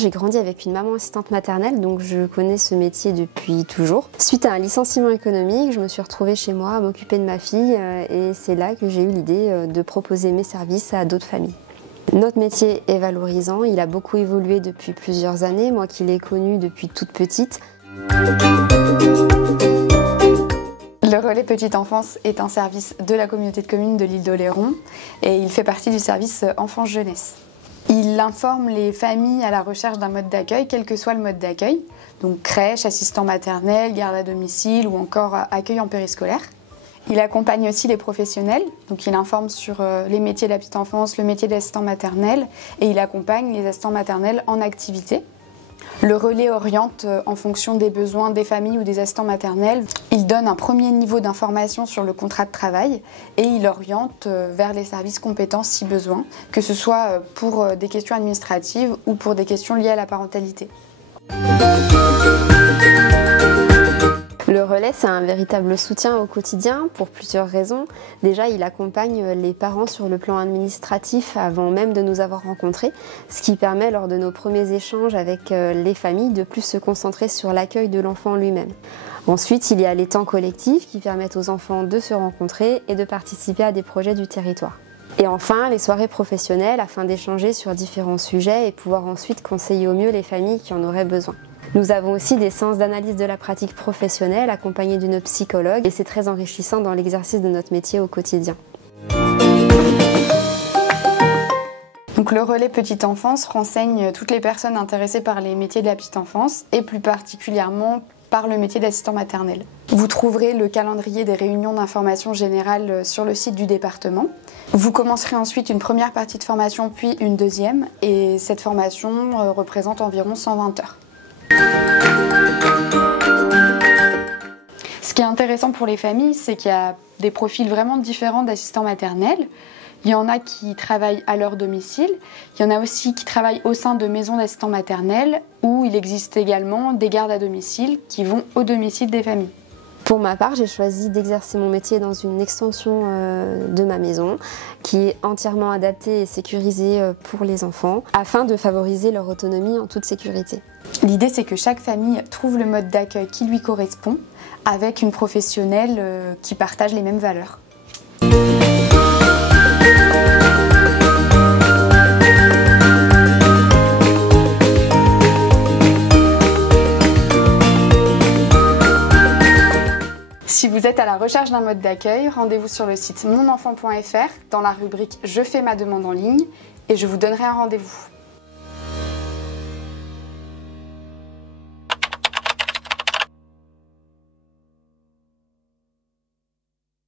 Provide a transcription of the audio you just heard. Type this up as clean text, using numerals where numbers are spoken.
j'ai grandi avec une maman assistante maternelle, donc je connais ce métier depuis toujours. Suite à un licenciement économique, je me suis retrouvée chez moi à m'occuper de ma fille et c'est là que j'ai eu l'idée de proposer mes services à d'autres familles. Notre métier est valorisant, il a beaucoup évolué depuis plusieurs années, moi qui l'ai connu depuis toute petite. Le relais petite enfance est un service de la communauté de communes de l'île d'Oléron et il fait partie du service enfance-jeunesse. Il informe les familles à la recherche d'un mode d'accueil, quel que soit le mode d'accueil, donc crèche, assistant maternel, garde à domicile ou encore accueil en périscolaire. Il accompagne aussi les professionnels, donc il informe sur les métiers de la petite enfance, le métier d'assistant maternel et il accompagne les assistants maternels en activité. Le relais oriente en fonction des besoins des familles ou des assistants maternels. Il donne un premier niveau d'information sur le contrat de travail et il oriente vers les services compétents si besoin, que ce soit pour des questions administratives ou pour des questions liées à la parentalité. Le relais, c'est un véritable soutien au quotidien pour plusieurs raisons. Déjà, il accompagne les parents sur le plan administratif avant même de nous avoir rencontrés, ce qui permet lors de nos premiers échanges avec les familles de plus se concentrer sur l'accueil de l'enfant lui-même. Ensuite, il y a les temps collectifs qui permettent aux enfants de se rencontrer et de participer à des projets du territoire. Et enfin, les soirées professionnelles afin d'échanger sur différents sujets et pouvoir ensuite conseiller au mieux les familles qui en auraient besoin. Nous avons aussi des séances d'analyse de la pratique professionnelle accompagnées d'une psychologue et c'est très enrichissant dans l'exercice de notre métier au quotidien. Donc le relais petite enfance renseigne toutes les personnes intéressées par les métiers de la petite enfance et plus particulièrement par le métier d'assistant maternel. Vous trouverez le calendrier des réunions d'information générale sur le site du département. Vous commencerez ensuite une première partie de formation puis une deuxième et cette formation représente environ 120 heures. Ce qui est intéressant pour les familles, c'est qu'il y a des profils vraiment différents d'assistants maternels. Il y en a qui travaillent à leur domicile, il y en a aussi qui travaillent au sein de maisons d'assistants maternels où il existe également des gardes à domicile qui vont au domicile des familles. Pour ma part, j'ai choisi d'exercer mon métier dans une extension de ma maison qui est entièrement adaptée et sécurisée pour les enfants afin de favoriser leur autonomie en toute sécurité. L'idée, c'est que chaque famille trouve le mode d'accueil qui lui correspond avec une professionnelle qui partage les mêmes valeurs. Si vous êtes à la recherche d'un mode d'accueil, rendez-vous sur le site monenfant.fr dans la rubrique « Je fais ma demande en ligne » et je vous donnerai un rendez-vous.